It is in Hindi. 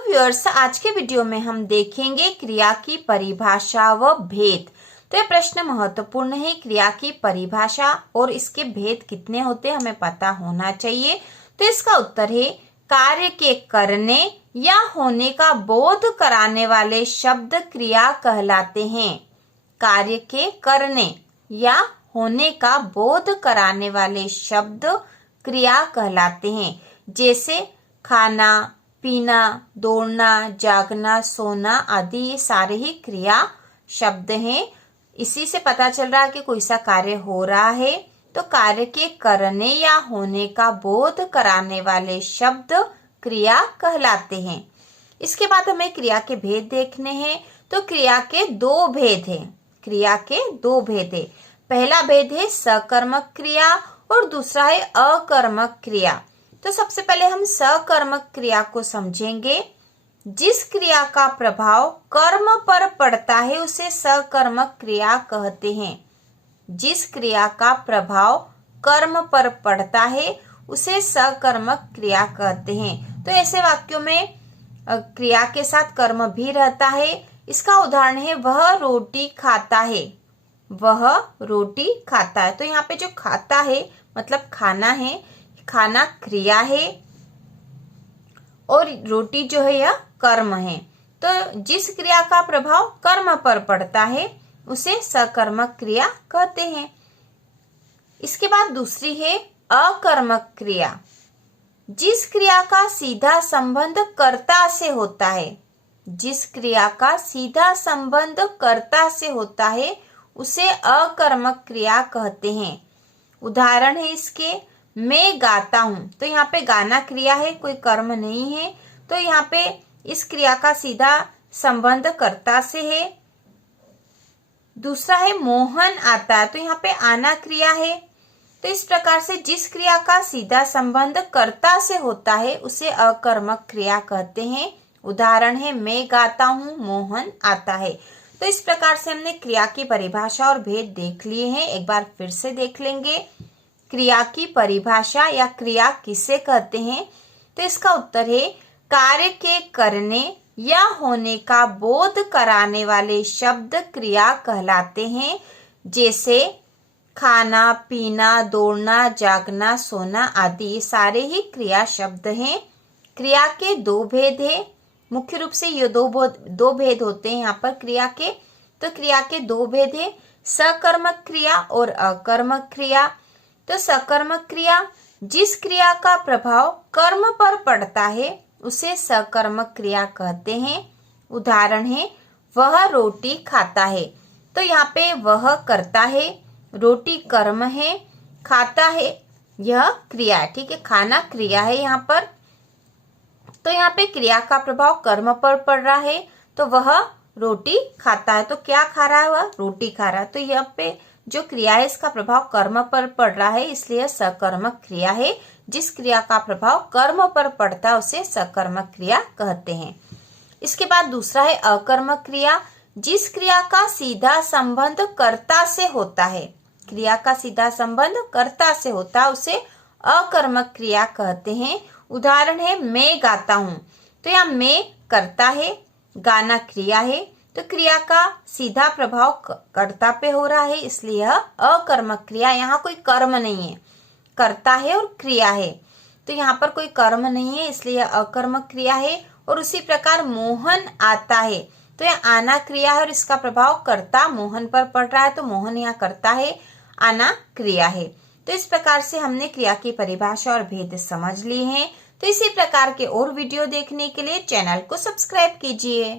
व्यूअर्स, आज के वीडियो में हम देखेंगे क्रिया की परिभाषा व भेद। तो यह प्रश्न महत्वपूर्ण है। क्रिया की परिभाषा और इसके भेद कितने होते हैं हमें पता होना चाहिए। तो इसका उत्तर है कार्य के करने या होने का बोध कराने वाले शब्द क्रिया कहलाते हैं। कार्य के करने या होने का बोध कराने वाले शब्द क्रिया कहलाते हैं। जैसे खाना, पीना, दौड़ना, जागना, सोना आदि ये सारे ही क्रिया शब्द हैं। इसी से पता चल रहा है कि कोई सा कार्य हो रहा है। तो कार्य के करने या होने का बोध कराने वाले शब्द क्रिया कहलाते हैं। इसके बाद हमें क्रिया के भेद देखने हैं। तो क्रिया के दो भेद हैं। क्रिया के दो भेद है। पहला भेद है सकर्मक क्रिया और दूसरा है अकर्मक क्रिया। तो सबसे पहले हम सकर्मक क्रिया को समझेंगे। जिस क्रिया का प्रभाव कर्म पर पड़ता है उसे सकर्मक क्रिया कहते हैं। जिस क्रिया का प्रभाव कर्म पर पड़ता है उसे सकर्मक क्रिया कहते हैं। तो ऐसे वाक्यों में क्रिया के साथ कर्म भी रहता है। इसका उदाहरण है वह रोटी खाता है। वह रोटी खाता है। तो यहाँ पे जो खाता है मतलब खाना है। खाना क्रिया है और रोटी जो है यह कर्म है। तो जिस क्रिया का प्रभाव कर्म पर पड़ता है उसे सकर्मक क्रिया कहते हैं। इसके बाद दूसरी है अकर्मक क्रिया। जिस क्रिया का सीधा संबंध कर्ता से होता है, जिस क्रिया का सीधा संबंध कर्ता से होता है उसे अकर्मक क्रिया कहते हैं। उदाहरण है इसके मैं गाता हूं। तो यहाँ पे गाना क्रिया है, कोई कर्म नहीं है। तो यहाँ पे इस क्रिया का सीधा संबंध कर्ता से है। दूसरा है मोहन आता है। तो यहाँ पे आना क्रिया है। तो इस प्रकार से जिस क्रिया का सीधा संबंध कर्ता से होता है उसे अकर्मक क्रिया कहते हैं। उदाहरण है मैं गाता हूं, मोहन आता है। तो इस प्रकार से हमने क्रिया की परिभाषा और भेद देख लिए हैं। एक बार फिर से देख लेंगे। क्रिया की परिभाषा या क्रिया किसे कहते हैं? तो इसका उत्तर है कार्य के करने या होने का बोध कराने वाले शब्द क्रिया कहलाते हैं। जैसे खाना, पीना, दौड़ना, जागना, सोना आदि सारे ही क्रिया शब्द हैं। क्रिया के दो भेद है। मुख्य रूप से ये दो भेद होते हैं यहाँ पर क्रिया के। तो क्रिया के दो भेद है, सकर्मक क्रिया और अकर्मक क्रिया। तो सकर्मक क्रिया जिस क्रिया का प्रभाव कर्म पर पड़ता है उसे सकर्मक क्रिया कहते हैं। उदाहरण है वह रोटी खाता है। तो यहाँ पे वह करता है, रोटी कर्म है, खाता है यह क्रिया है। ठीक है, खाना क्रिया है यहाँ पर। तो यहाँ पे क्रिया का प्रभाव कर्म पर पड़ रहा है। तो वह रोटी खाता है। तो क्या खा रहा है? वह रोटी खा रहा है। तो यहाँ पे जो क्रिया है इसका प्रभाव कर्म पर पड़ रहा है, इसलिए सकर्मक क्रिया है। जिस क्रिया का प्रभाव कर्म पर पड़ता है उसे सकर्मक क्रिया कहते हैं। इसके बाद दूसरा है अकर्मक क्रिया। जिस क्रिया का सीधा संबंध कर्ता से होता है, क्रिया का सीधा संबंध कर्ता से होता है उसे अकर्मक क्रिया कहते हैं। उदाहरण है मैं गाता हूं। तो यहाँ मैं करता है, गाना क्रिया है। तो क्रिया का सीधा प्रभाव कर्ता पे हो रहा है, इसलिए यह अकर्मक क्रिया। यहाँ कोई कर्म नहीं है, कर्ता है और क्रिया है। तो यहाँ पर कोई कर्म नहीं है, इसलिए यह अकर्मक क्रिया है। और उसी प्रकार मोहन आता है। तो यह आना क्रिया है और इसका प्रभाव कर्ता मोहन पर पड़ रहा है। तो मोहन यहाँ करता है, आना क्रिया है। तो इस प्रकार से हमने क्रिया की परिभाषा और भेद समझ लिए हैं। तो इसी प्रकार के और वीडियो देखने के लिए चैनल को सब्सक्राइब कीजिए।